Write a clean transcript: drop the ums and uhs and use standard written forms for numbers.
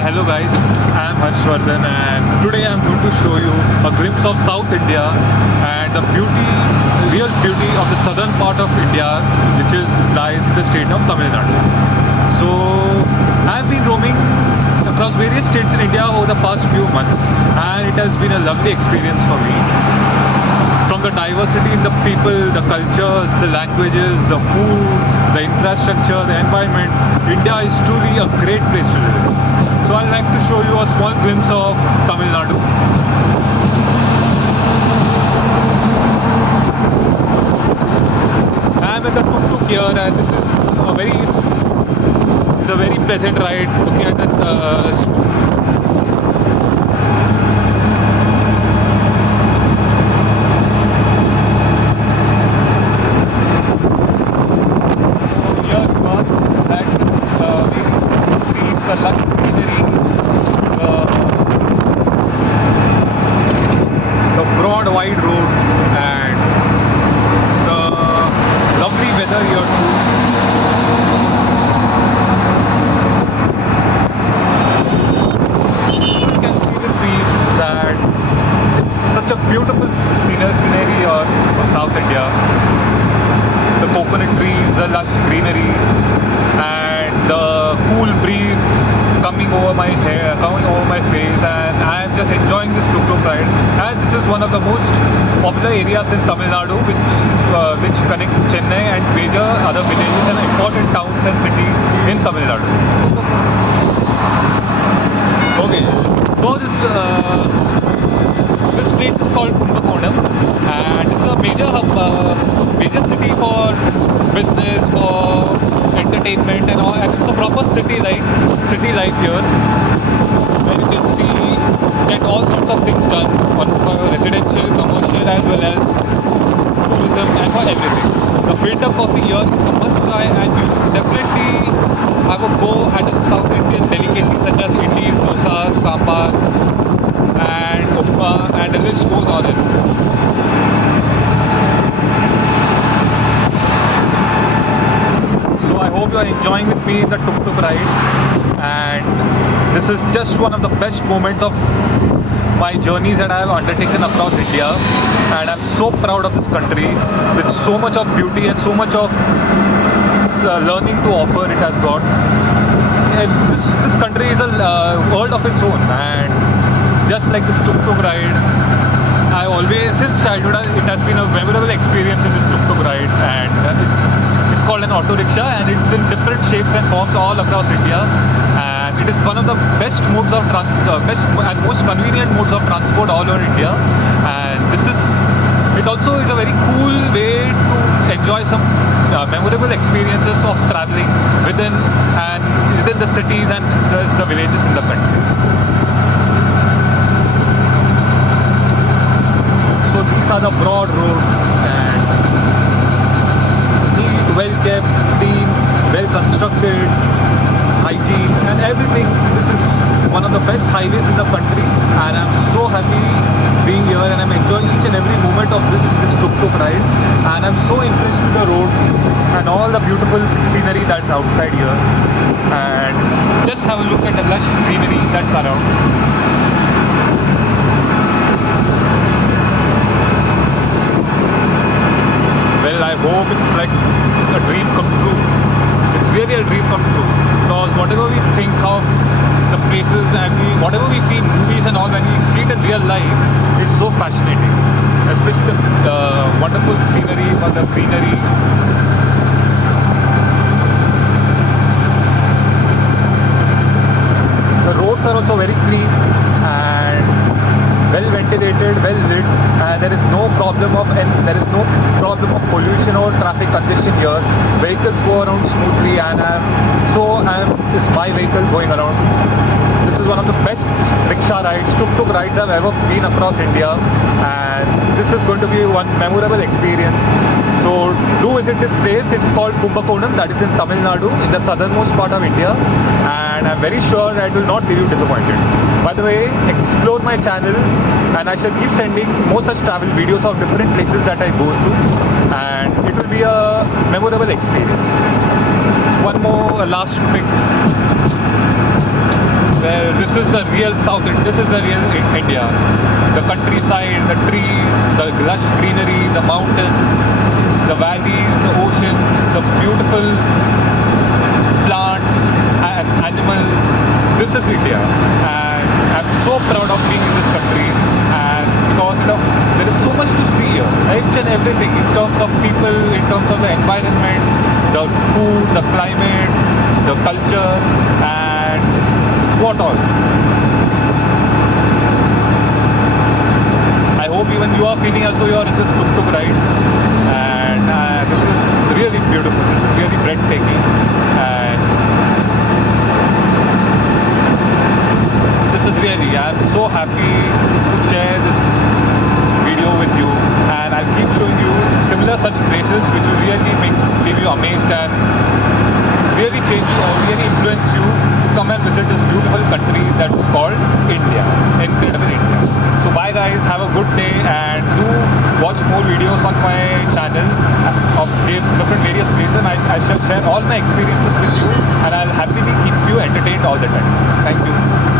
Hello guys, I am Harshvardhan and today I am going to show you a glimpse of South India and the real beauty of the southern part of India, which lies in the state of Tamil Nadu. So I have been roaming across various states in India over the past few months and it has been a lovely experience for me. From the diversity in the people, the cultures, the languages, the food, the infrastructure, the environment, India is truly a great place to live in. So I'd like to show you a small glimpse of Tamil Nadu. I'm at the tuk-tuk here and this is a very pleasant ride looking at the the lush greenery, the broad wide roads and the lovely weather here too. So you can see the tree that it's such a beautiful scenery here for South India. The coconut trees, the lush greenery and the cool breeze coming over my hair, coming over my face, and I am just enjoying this tuk-tuk ride. And this is one of the most popular areas in Tamil Nadu, which connects Chennai and major other villages and important towns and cities in Tamil Nadu. Okay, so this place is called Kumbakonam, and this is a major hub, major city for business, for entertainment and all, and it's a proper city life here, where you can get all sorts of things done for residential, commercial as well as tourism and for everything. The filter coffee here is a must try and you should definitely have a go at a South Indian delicacy such as idlis, dosas, sambars and upma, and the list goes on and I hope you are enjoying with me the tuk-tuk ride, and this is just one of the best moments of my journeys that I have undertaken across India, and I'm so proud of this country with so much of beauty and so much of learning to offer it has got. And this country is a world of its own, and just like this tuk-tuk ride, I always, since childhood, it has been a memorable experience in this tuk-tuk ride, and it's called an auto rickshaw, and it's in different shapes and forms all across India, and it is one of the best modes of best and most convenient modes of transport all over India, and it also is a very cool way to enjoy some memorable experiences of traveling within the cities and the villages in the country. So these are the broad roads and neat, well kept, clean, well constructed, hygiene and everything. This is one of the best highways in the country, and I'm so happy being here, and I'm enjoying each and every moment of this tuk-tuk ride, and I'm so impressed with the roads and all the beautiful scenery that's outside here, and just have a look at the lush greenery that's around. Well, I hope it's like a dream come true. It's really a dream come true, because whatever we think of the places and whatever we see in movies and all, when we see it in real life, it's so fascinating, especially the wonderful scenery or the greenery. The roads are also very clean and well ventilated, well lit, and there is no problem of pollution or traffic congestion here. Vehicles go around smoothly, and is my vehicle going around. This is one of the best rickshaw rides, tuk-tuk rides I've ever been across India, and this is going to be one memorable experience. So do visit this place. It's called Kumbakonam, that is in Tamil Nadu, in the southernmost part of India, and I'm very sure I will not leave you disappointed. By the way, explore my channel, and I shall keep sending more such travel videos of different places that I go to, and it will be a memorable experience. One more last pic where this is the real South. This is the real India. The countryside, the trees, the lush greenery, the mountains, the valleys, the oceans, the beautiful plants and animals. This is India, and I'm so proud of being in this country. And because there is so much to see here, each and everything in terms of people, in terms of the environment, the food, the climate, the culture, and what all. I hope even you are feeling as though you are in this tuk-tuk ride, and this is really beautiful. This is really breathtaking, and this is really, I'm so happy to share this video with you, and I'll keep showing you similar such places which will really leave you amazed and really change you or really influence you to come and visit this beautiful country that is called India, incredible India. So bye guys, have a good day, and do watch more videos on my channel of different various places. I shall share all my experiences with you, and I'll happily keep you entertained all the time. Thank you.